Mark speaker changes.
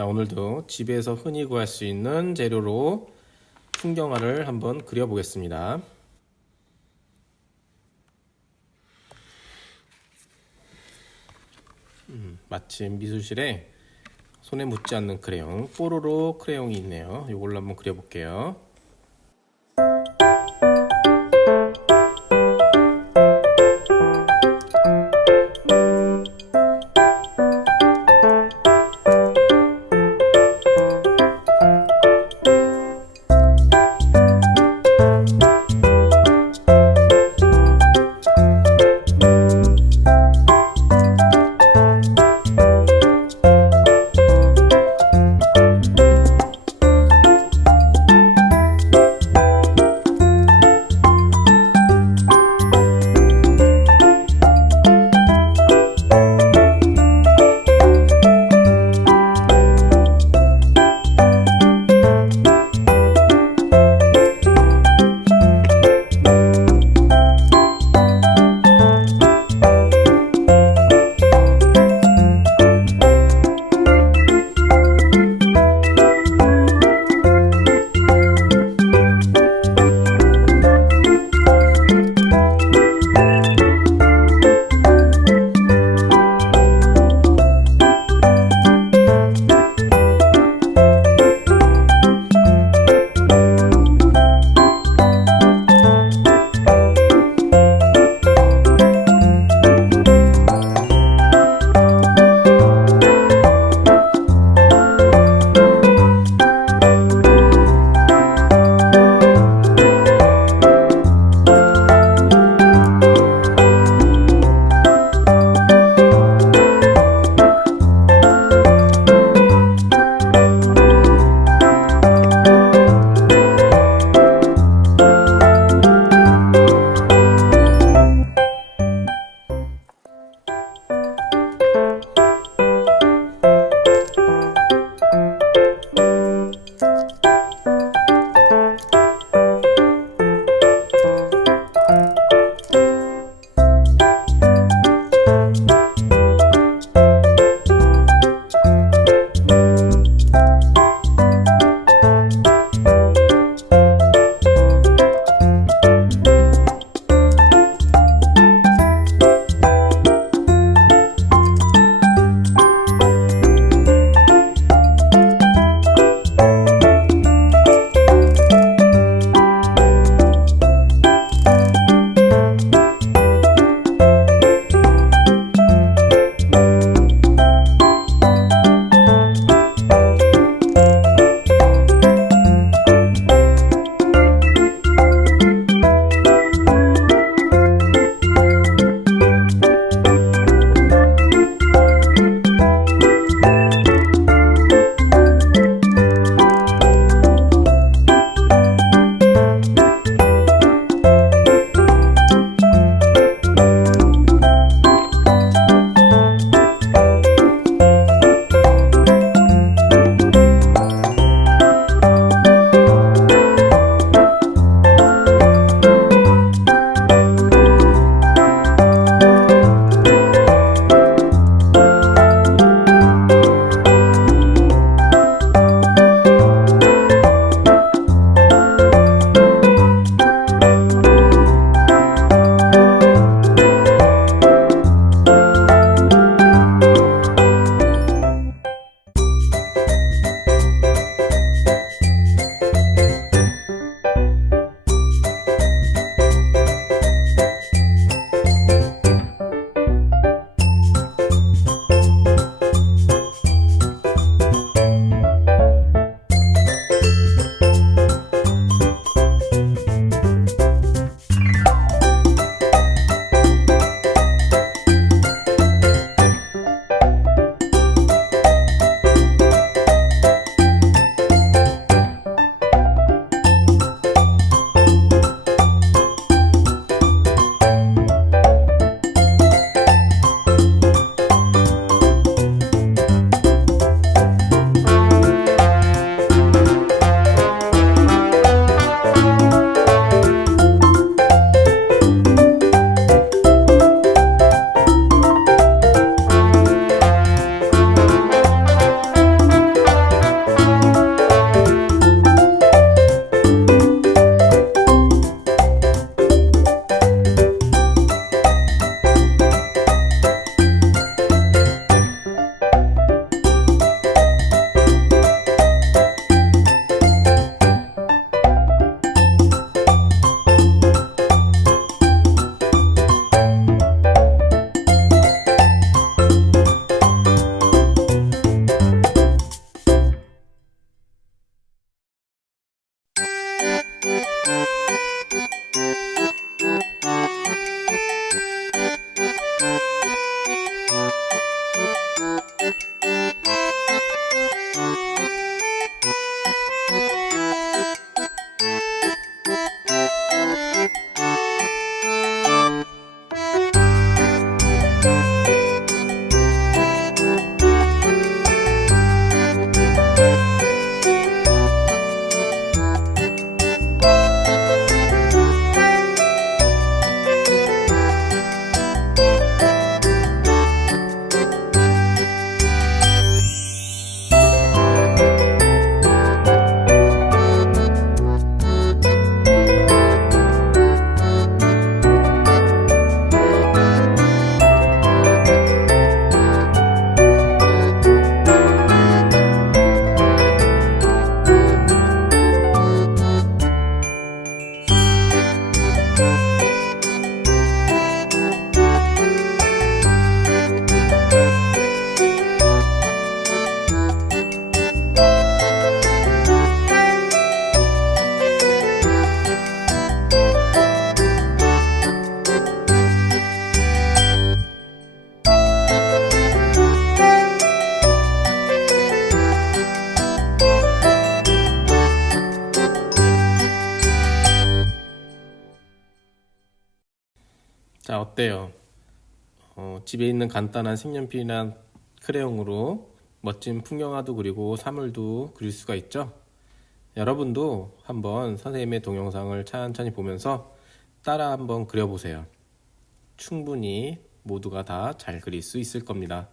Speaker 1: 자, 오늘도 집에서 흔히 구할 수 있는 재료로 풍경화를 한번 그려보겠습니다. 음, 마침 미술실에 손에 묻지 않는 크레용, 뽀로로 크레용이 있네요. 이걸로 한번 그려볼게요. 자, 어때요? 어, 집에 있는 간단한 색연필이나 크레용으로 멋진 풍경화도 그리고 사물도 그릴 수가 있죠? 여러분도 한번 선생님의 동영상을 천천히 보면서 따라 한번 그려보세요. 충분히 모두가 다 잘 그릴 수 있을 겁니다.